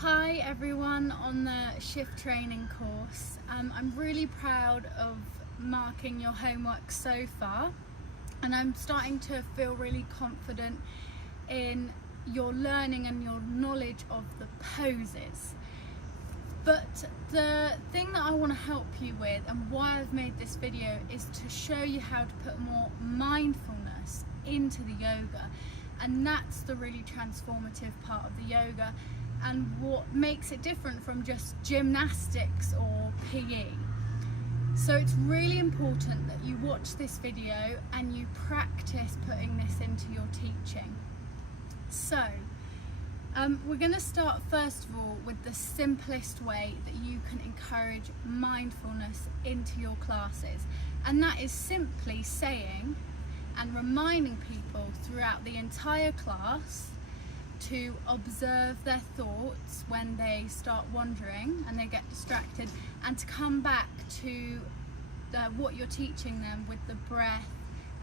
Hi everyone on the shift training course. I'm really proud of marking your homework so far, and I'm starting to feel really confident in your learning and your knowledge of the poses. But the thing that I want to help you with and why I've made this video is to show you how to put more mindfulness into the yoga, and that's the really transformative part of the yoga and what makes it different from just gymnastics or PE. So it's really important that you watch this video and you practice putting this into your teaching. So we're going to start first of all with the simplest way that you can encourage mindfulness into your classes, and that is simply saying and reminding people throughout the entire class to observe their thoughts when they start wandering and they get distracted, and to come back to what you're teaching them with the breath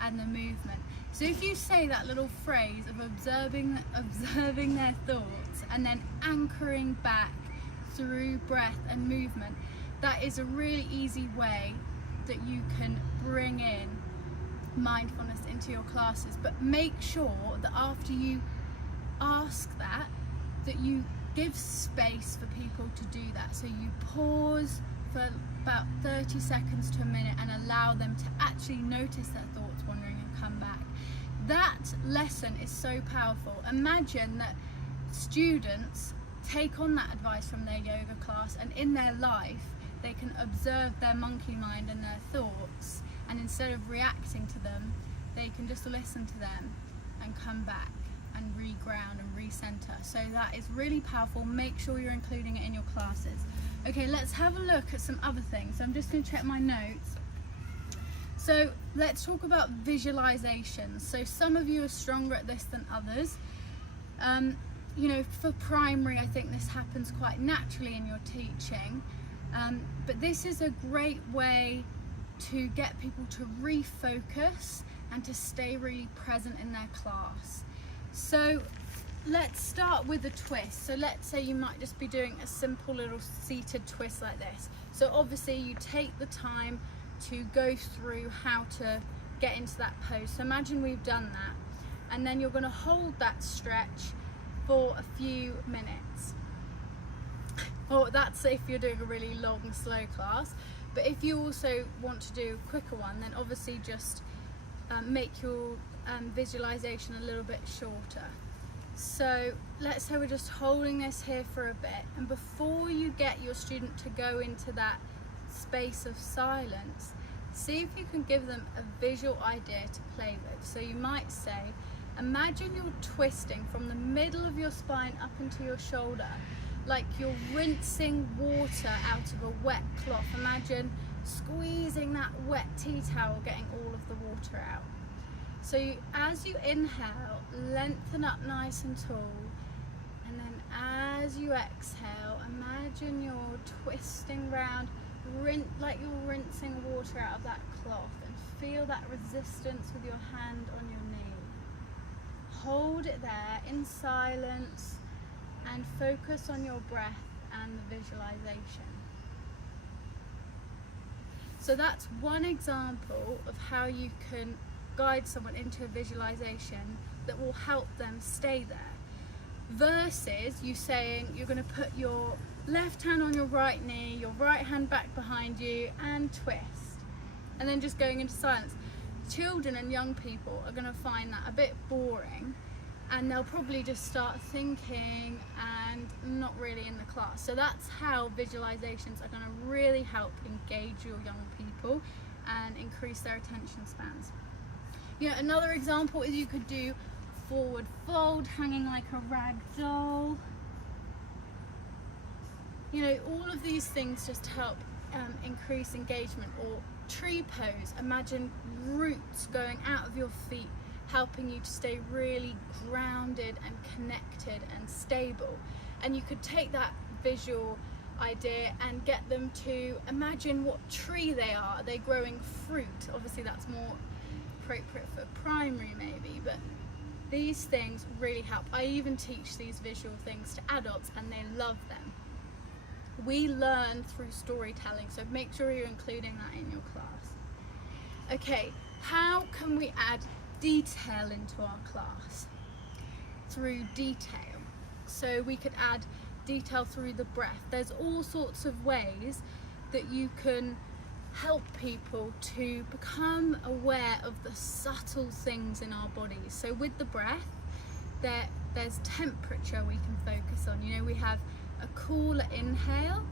and the movement. So if you say that little phrase of observing their thoughts and then anchoring back through breath and movement, that is a really easy way that you can bring in mindfulness into your classes. But make sure that after you ask that you give space for people to do that. So you pause for about 30 seconds to a minute and allow them to actually notice their thoughts wandering and come back. That lesson is so powerful. Imagine that students take on that advice from their yoga class, and in their life they can observe their monkey mind and their thoughts, and instead of reacting to them, they can just listen to them and come back and reground and recenter. So that is really powerful. Make sure you're including it in your classes. Okay, let's have a look at some other things. So I'm just going to check my notes. So let's talk about visualizations. So some of you are stronger at this than others. You know, for primary, I think this happens quite naturally in your teaching. But this is a great way to get people to refocus and to stay really present in their class. So let's start with a twist. So let's say you might just be doing a simple little seated twist like this. So obviously you take the time to go through how to get into that pose. So imagine we've done that, and then you're going to hold that stretch for a few minutes. Or that's if you're doing a really long, slow class. But if you also want to do a quicker one, then obviously just make your visualization a little bit shorter. So let's say we're just holding this here for a bit, and before you get your student to go into that space of silence, see if you can give them a visual idea to play with. So you might say, imagine you're twisting from the middle of your spine up into your shoulder, like you're rinsing water out of a wet cloth. Imagine squeezing that wet tea towel, getting all of the water out. So as you inhale, lengthen up nice and tall, and then as you exhale, imagine you're twisting round, like you're rinsing water out of that cloth, and feel that resistance with your hand on your knee. Hold it there in silence and focus on your breath and the visualization. So that's one example of how you can guide someone into a visualization that will help them stay there, versus you saying you're going to put your left hand on your right knee, your right hand back behind you, and twist, and then just going into silence. Children and young people are going to find that a bit boring, and they'll probably just start thinking and not really in the class. So that's how visualizations are going to really help engage your young people and increase their attention spans. You know, another example is you could do forward fold, hanging like a rag doll. You know, all of these things just help increase engagement. Or tree pose, imagine roots going out of your feet, helping you to stay really grounded and connected and stable. And you could take that visual idea and get them to imagine what tree they are. Are they growing fruit? Obviously that's more appropriate for primary maybe, but These things really help. I even teach these visual things to adults and they love them. We learn through storytelling, so make sure you're including that in your class. Okay, how can we add detail into our class? Through detail. So we could add detail through the breath. There's all sorts of ways that you can help people to become aware of the subtle things in our bodies. So with the breath, there's temperature we can focus on. You know, we have a cooler inhale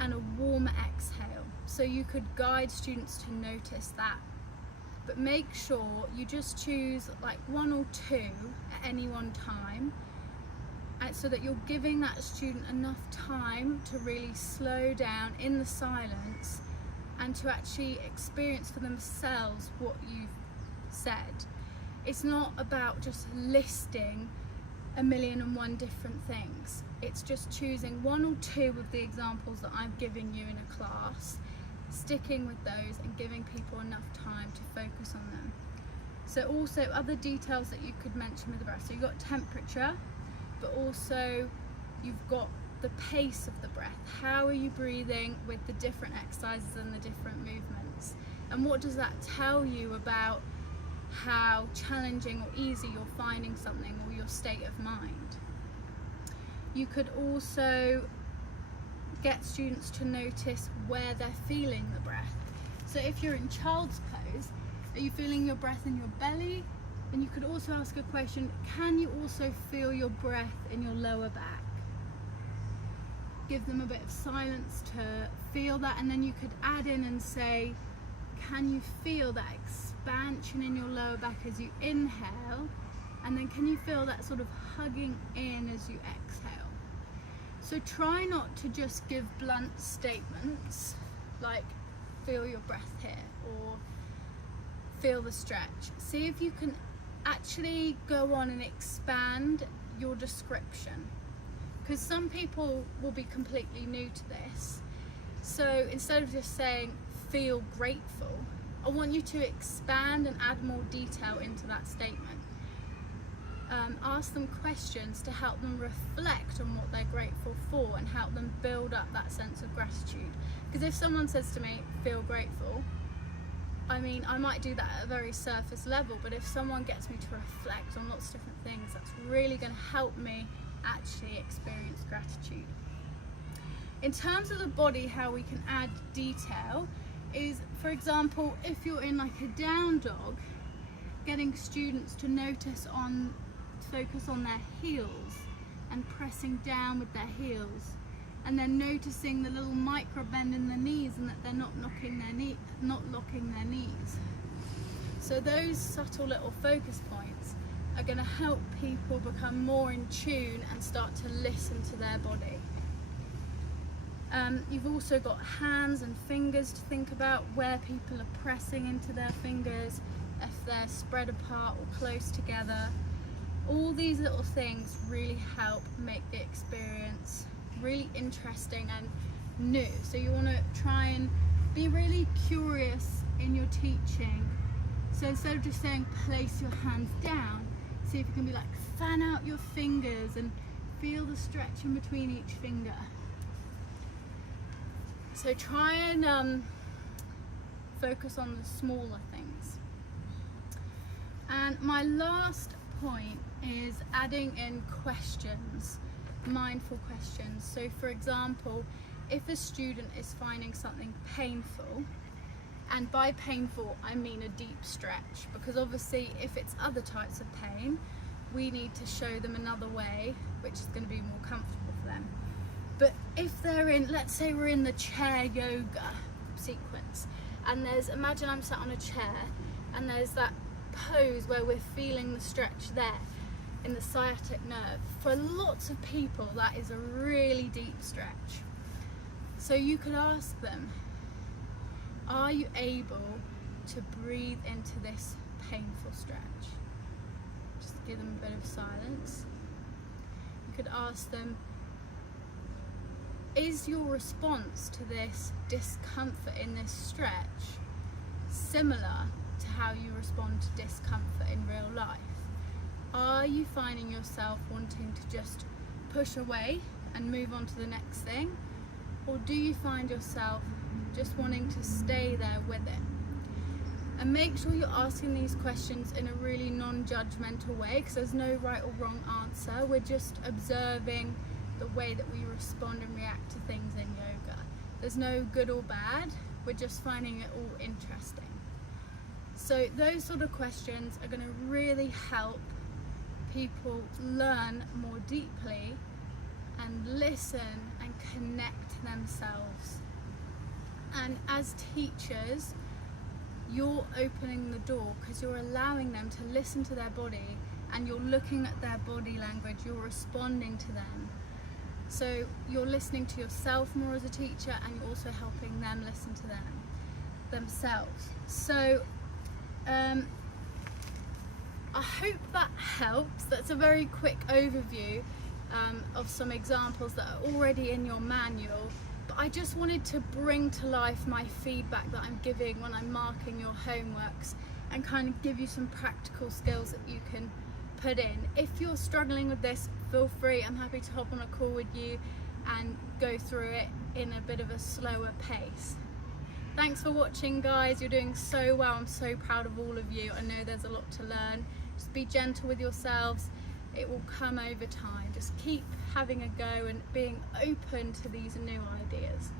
and a warmer exhale. So you could guide students to notice that. But make sure you just choose like 1 or 2 at any one time, and so that you're giving that student enough time to really slow down in the silence and to actually experience for themselves what you've said. It's not about just listing 1,000,001 different things. It's just choosing 1 or 2 of the examples that I'm giving you in a class, sticking with those and giving people enough time to focus on them. So also other details that you could mention with the breath. So you've got temperature, but also you've got the pace of the breath. How are you breathing with the different exercises and the different movements? And what does that tell you about how challenging or easy you're finding something, or your state of mind? You could also get students to notice where they're feeling the breath. So if you're in child's pose, are you feeling your breath in your belly? And you could also ask a question, can you also feel your breath in your lower back? Give them a bit of silence to feel that, and then you could add in and say, can you feel that expansion in your lower back as you inhale? And then can you feel that sort of hugging in as you exhale? So try not to just give blunt statements like feel your breath here or feel the stretch. See if you can actually go on and expand your description, because some people will be completely new to this. So instead of just saying feel grateful, I want you to expand and add more detail into that statement. Ask them questions to help them reflect on what they're grateful for and help them build up that sense of gratitude. Because if someone says to me, feel grateful, I mean, I might do that at a very surface level, but if someone gets me to reflect on lots of different things, that's really going to help me actually experience gratitude. In terms of the body, how we can add detail is, for example, if you're in like a down dog, getting students to focus on their heels and pressing down with their heels, and then noticing the little micro bend in the knees and that they're not locking their knees. So those subtle little focus points are going to help people become more in tune and start to listen to their body. You've also got hands and fingers to think about, where people are pressing into their fingers, if they're spread apart or close together. All these little things really help make the experience really interesting and new. So you want to try and be really curious in your teaching. So instead of just saying place your hands down, see if you can be like fan out your fingers and feel the stretch in between each finger. So try and focus on the smaller things. And my last point is adding in questions, mindful questions. So for example, if a student is finding something painful, and by painful I mean a deep stretch, because obviously if it's other types of pain, we need to show them another way which is going to be more comfortable for them. But if they're in, let's say we're in the chair yoga sequence, and imagine I'm sat on a chair and there's that pose where we're feeling the stretch there in the sciatic nerve. For lots of people that is a really deep stretch. So you could ask them, are you able to breathe into this painful stretch? Just give them a bit of silence. You could ask them, is your response to this discomfort in this stretch similar to how you respond to discomfort in real life? Are you finding yourself wanting to just push away and move on to the next thing? Or do you find yourself just wanting to stay there with it? And make sure you're asking these questions in a really non-judgmental way, because there's no right or wrong answer. We're just observing the way that we respond and react to things in yoga. There's no good or bad, we're just finding it all interesting. So those sort of questions are going to really help people learn more deeply and listen and connect themselves. And as teachers, you're opening the door because you're allowing them to listen to their body, and you're looking at their body language, you're responding to them. So you're listening to yourself more as a teacher, and you're also helping them listen to themselves. So I hope that helps. That's a very quick overview of some examples that are already in your manual, but I just wanted to bring to life my feedback that I'm giving when I'm marking your homeworks, and kind of give you some practical skills that you can put in. If you're struggling with this, feel free, I'm happy to hop on a call with you and go through it in a bit of a slower pace. Thanks for watching, guys. You're doing so well. I'm so proud of all of you. I know there's a lot to learn. Just be gentle with yourselves. It will come over time. Just keep having a go and being open to these new ideas.